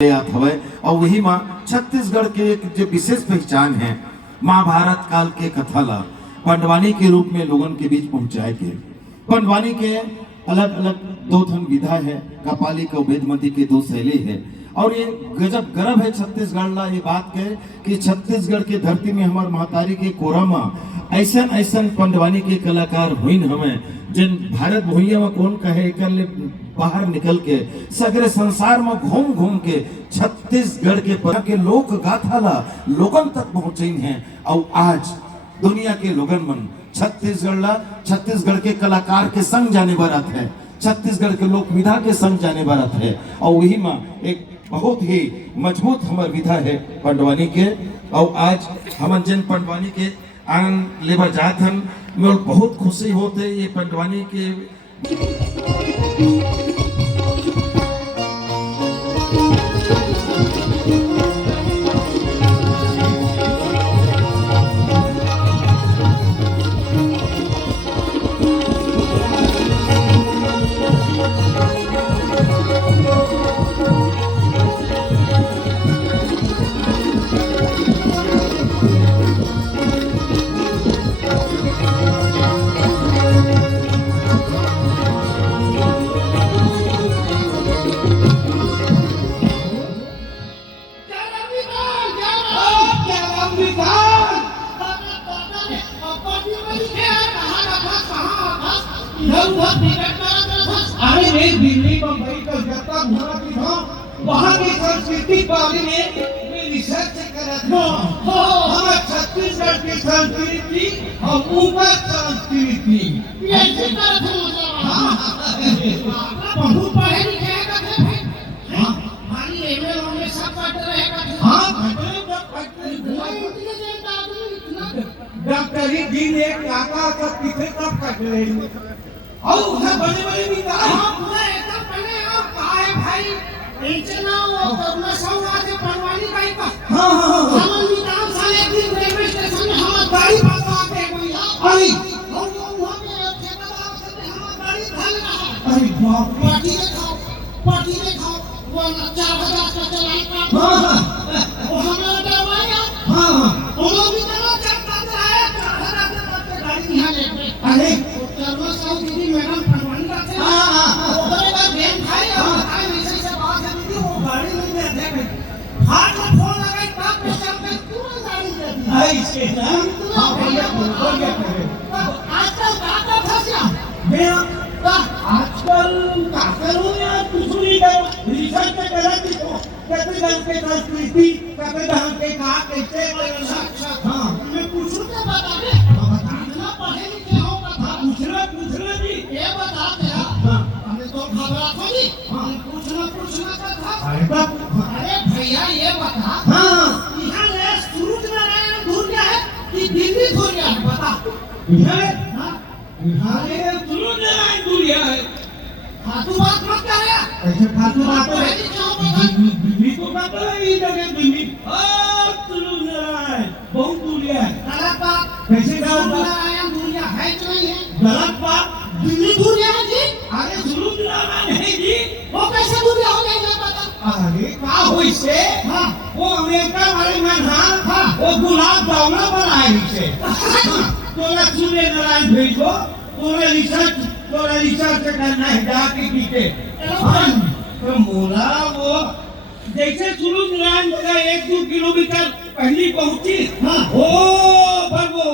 हवे और वही माँ छत्तीसगढ़ के एक जो विशेष पहचान है महाभारत काल के कथा ला पंडवानी के रूप में लोगन के बीच पहुंचाए के। पंडवानी के अलग अलग दो धन विधा है, कपाली का वेदमती के दो शैली है। और ये गजब गर्व है छत्तीसगढ़ ला ये बात के कि छत्तीसगढ़ के धरती में हमारे महतारी के कोरमा ऐसा ऐसा पंडवानी के कलाकार हुई हमें जिन भारत भूइया में कौन कहे कर बाहर निकल के सगरे संसार में घूम घूम के छत्तीसगढ़ के पर के लोक गाथा ला लोगन तक पहुंचे हैं। और आज दुनिया के लोगन मन छत्तीसगढ़ के कलाकार के संग जाने बारत है, छत्तीसगढ़ के लोक विधा के संग जाने बारत है। और वही में एक बहुत ही मजबूत हमार विधा है पंडवानी के। और आज हम जिन पंडवानी के आनंद लेवा जात हन में बहुत खुशी होते ये पंडवानी के अरे मैं दिल्ली बम्बई कलकत्ता घूमा की था, वहाँ की संस्कृति बारे में मैं रिसर्च कर रहा था। हमारे छत्तीसगढ़ की संस्कृति और ऊपर संस्कृति बहुत पढ़े लिखे हमारी एमएल में सब पढ़ रहे डॉक्टरी दिन एक काका सब किथे सब कट रहे और उसे बड़े बड़े भी पूरा एकदम पढ़े और कहा है भाई इतना वो करुणा संघ से पंडवानी का ही का हम निकाल साले एक दिन रेलवे स्टेशन में हम गाड़ी फंसा के भैया अरे और वो वहां पे ठेकेदार से हम गाड़ी धल रहा अरे बाप पार्टी में खाओ वो 4000 का चलाई का वो हमारा दरवाजा वो लोग भी चलो चलता रहा 4000 का गाड़ी यहां लेके अरे कर्मा साहब दीदी मैडम पंडवानी का थे उधर का गेम खाए और खाए ऐसे से बात है दीदी वो गाड़ी नहीं दे दे हाथ में फोन लगाई तब पे चल के तुरंत गाड़ी दे दी ऐसे ना भैया बोल गया आजकल का फंसिया मैं आजकल का करूं यार कुछ नहीं करो रिसर्च करा थी तो कैसे ढंग के संस्कृति कैसे ढंग के कहा कैसे हाँ मैं पूछूं तो बता दे इतना पढ़े लिखे हो कथा पूछना जी ये बता दे हमें तो घबरा था जी पूछना का था अरे भैया ये बता यहाँ ले सूरज नारायण दूर क्या है कि दिल्ली दूर क्या है बता बिहारे सुनो जरा दूरिया है फालतू बात मत कर यार ऐसे फालतू बात पढ़े लिखे हो बता दिल्ली को बात है ये जगह दिल्ली सुनो जरा बहुत दूरिया है गलत बात कैसे सूरज गलत बात नारायण दूर क्या है कि नहीं है गलत बात दिल्ली दूर है जी अरे सुनो जरा नहीं जी वो कैसे दूर हो गई ये बता अरे का हुई से वो अमेरिका वाले में वो गुलाब जामुन बनाए से तोला सूर्य नारायण भेजो तोरा रिसर्च करना है जाके पीछे तो मोला वो जैसे सूरज नारायण का 1-2 किलोमीटर पहली पहुंची हो पर वो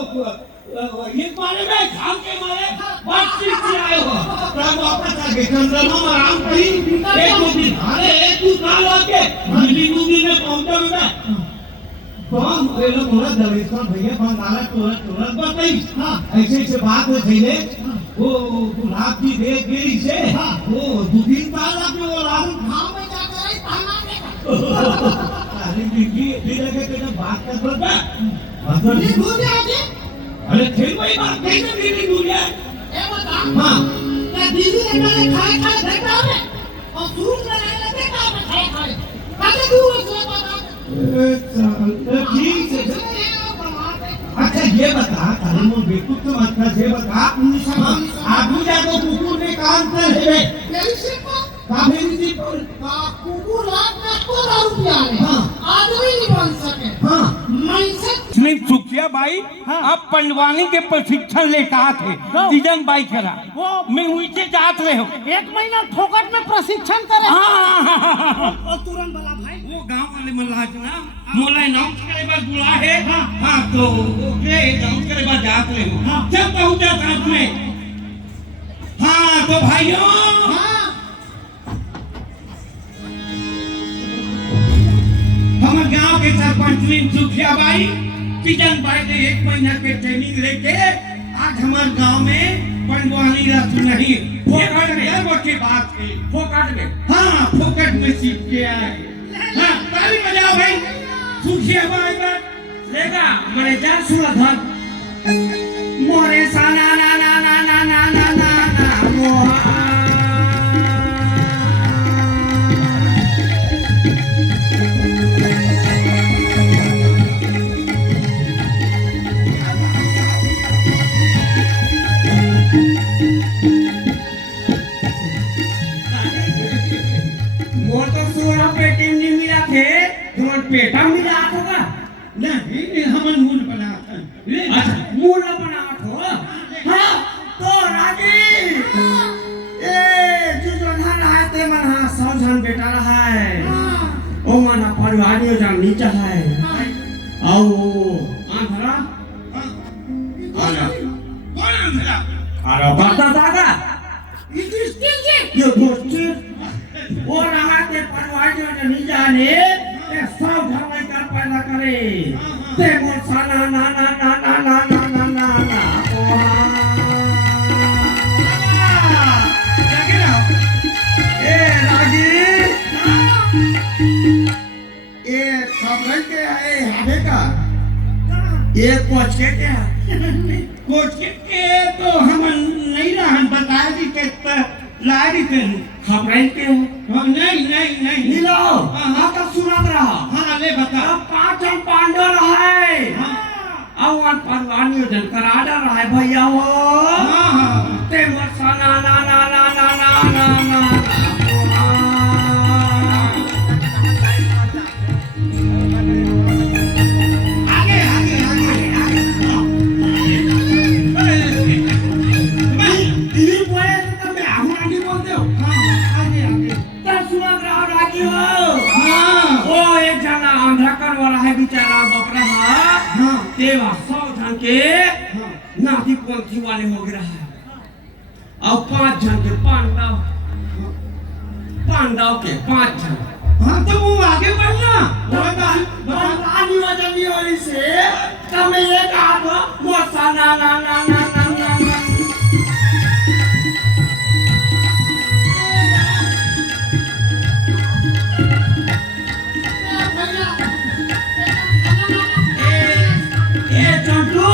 ये मारे में घाम के मारे बस से आए हो तब वापस आ गए चंद्रमा में आराम करी 1-2 दिन अरे 1-2 साल आके दिल्ली में पहुंचा मैं कौन बोले मोरा दलेश्वर भैया बंगाला टोरा बताई ऐसे बात है थईले वो गुलाब की देख गई से वो 2-3 साल आके वो राम गांव में जाकर आई पहना के अरे दीदी ये लगे कि बात कर बता दिल्ली दूर है जी अरे फिर वही बात कैसे दिल्ली दूर है ये बता क्या दिल्ली में मैंने खाए देखा है और सूरज नारायण देखा है खाए कैसे दूर है बता ठीक है अच्छा ये बता तारे मोर बेकुत तो मत कर ये बता आगू जाको कुकुर ने काम कर है मेरी सिर्फ काफी सी कुकुर लाग ना पूरा पियाले हाँ। आदमी नहीं बन सके हाँ मैसे नहीं सुखिया बाई आप पंडवानी के प्रशिक्षण लेकर आते तीजन बाई करा मैं उनसे जात रहे हो 1 महीना फोकट में प्रशिक्षण करे हाँ तुरंत वाला भाई वो गांव वाले मल्लाह ना मोला नाम करे बार बुला है हाँ तो ओके नाम करे बार जात रहे हो जब पहुंचा साथ में हाँ तो भाइयों हमारे गांव के सरपंच सुखिया बाई किचन बाई ने 1 महीना के ट्रेनिंग लेके आज हमारे गांव में पंडवानी रस नहीं फोकट में के बात है फोकट में हाँ फोकट में सीख के आए हाँ ताली बजाओ भाई सुखिया बाई बात लेगा मैंने जा सुना था मोरे साना ना ना ना ना ना ना ना ना मोहा मोर तो सोना पेटी नहीं मिला थे तुम्हार पेटा मिला होगा नहीं हमन मूल बना ले अच्छा मूला बना हो हाँ तो राजी ए जो जन है ते मन हाँ 100 जन बेटा रहा है ओ मन परिवार में जन नीचे है आओ आंधरा आजा कौन अंधरा अरे बाता दादा ये दोस्ती वो रहा के परिवार में नहीं जाने ये सब घर में कर पैदा करे ते मोर साना ना ना ना ना ना ना ना ना ना जाके रहो ए रागी ये खबर के है हवे का ये कोच के क्या कोच के तो हम नहीं रहन बताया जी के लारी के खबरें के नहीं नहीं नहीं नीलो हाँ तो सुनत रहा हाँ ले बता अब 5 जन पांडव रहे अब वन परवानी जन कराडा रहे भैया हो हाँ हाँ ते मोर साना ना ना ना ना ना ना ना आगे आगे आगे दिल्ली बोले तो मैं आगे बोलते हो आगे आगे तब सुनत रहा रागी हो हाँ वो एक जना अंधकार वाला है बेचारा बकरा हाँ देवा 100 जन के नाती पंथी वाले हो गया है अब 5 जन के पांडव के 5 जन हाँ तो वो आगे बढ़ना आदमी वजन वाली से तब ये कहा तो मोसा ना ना ना ना ना ना ना ए चंटू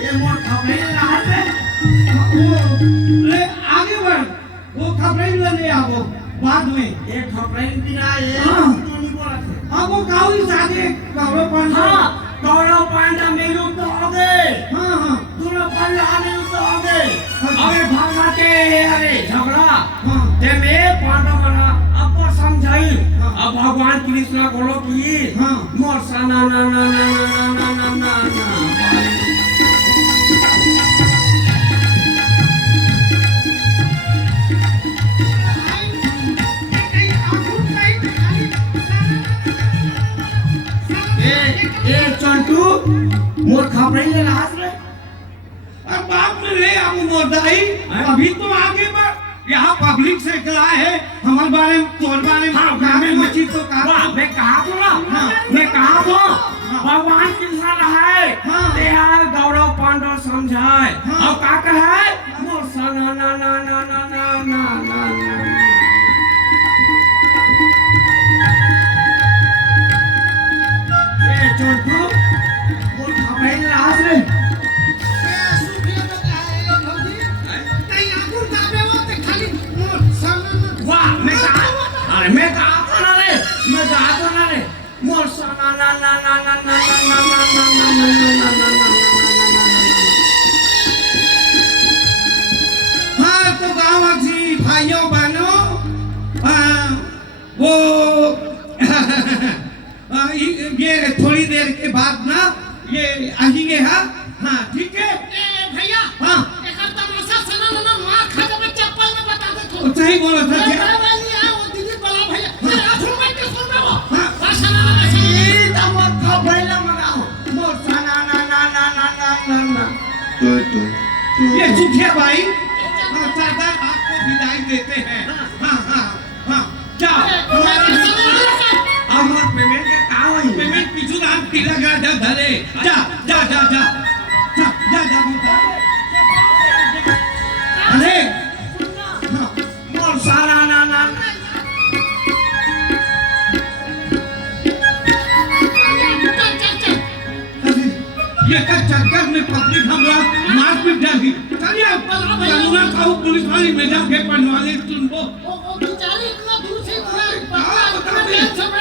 ये मोर खबरे रहा है ले आगे बढ़ वो खबरें ले आओ बाद में ये खबरे बिना ये हाँ। नहीं बोला थे अब वो काऊ से आगे काऊ पर हाँ गौरव पांडा मेरे तो हो गए हाँ हाँ दोनों पांडा आने तो हो गए अरे भागा के अरे झगड़ा हाँ ते में पांडव बना अब को समझाई अब भगवान कृष्ण बोलो कि हाँ। मोर साना ना ना ना ना ना ना ना ना ए चंटू मोर खबरे ले लास रे अब बाप में ले अब मोदाई अभी तो आगे बढ़ यहाँ पब्लिक से कहा है हमारे बारे में तोड़ बारे में मछली तो कहा मैं कहा तो ना मैं कहा तो भगवान कृष्ण रहे तेरा गौरव पांडव समझाए और का कहे मोर साना ना ना ना ना ना ना ना ना ए चंटू मोर खबरे ले लास रे वाह मैं कहा अरे मैं कहा था ना रे मोर साना ना ना ना ना ना ना ना ना ना ना ना ना ना ये थोड़ी देर के बाद ना ये आएंगे हाँ हाँ ठीक है ए भैया हाँ एक तमाशा सुना ना मार खा जब चप्पल में बता दे तू सही बोला था अरे क्या भाई है वो दीदी बड़ा भैया अरे आठों में के सुन रहा वो हाँ। भाषा ना ये तमक का पहला मंगाओ मोर साना ना ना ना ना ना ना ना ये सुखिया भाई हाँ, सरदार आपको विदाई देते हैं हाँ हाँ हाँ जाओ हमारे पेमेंट का काम है पेमेंट पिछू रात पीला का जा धरे जा जा जा जा जा जा जा बोलता अरे हाँ मोर सारा ना ना ये का चक्कर में पब्लिक हमरा मार पीट जाएगी चलिए कानूना खाओ पुलिस वाली में जाके पढ़वाले तुमको वो बेचारी इतना दूर से पता इतना लेट समय